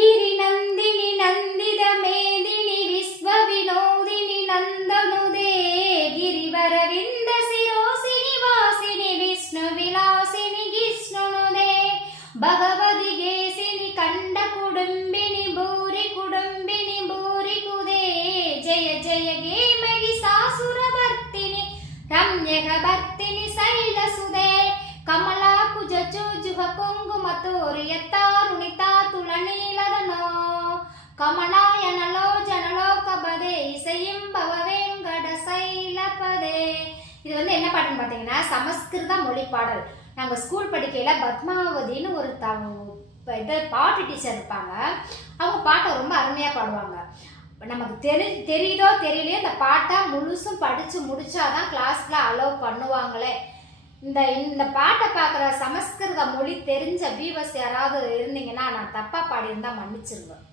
गिरिनन्दिनि नन्दितमेदिनि विश्वविनोदिनि नन्दनुदे गिरिवरविन्दशिरोसिनि वासिनि विष्णुविलासिनि जिष्णुनुदे भगवति गेसिनि कण्डकुडुम्बिनि भूरि कुडुम्बिनि भूरि कुदे जय जय गे महिषासुरभर्तिनि रम्यकभर्तिनि शैलसुदे कमला कुजचूजुह कुङ्कुमतोरियत्तारुणिता तुलनीलदनो कमलाय नलोचनलोकपदे இசையும் பவவேங்கட சைலபதே. இது என்ன பாட்டுன்னு பார்த்தீங்கன்னா சமஸ்கிருத மொழி பாடல். நாங்கள் ஸ்கூல் படிக்கையில பத்மாவதின்னு ஒரு பாட்டு டீச்சர் இருப்பாங்க. அவங்க பாட்டை ரொம்ப அருமையாக பாடுவாங்க. நமக்கு தெரியுதோ தெரியலையோ இந்த பாட்டை முழுசும் படித்து முடிச்சாதான் கிளாஸ்ல அலோவ் பண்ணுவாங்களே. இந்த பாட்டை பார்க்குற சமஸ்கிருத மொழி தெரிஞ்ச வியூவர்ஸ் யாராவது இருந்தீங்கன்னா நான் தப்பாக பாடியிருந்தா மன்னிச்சிருவேன்.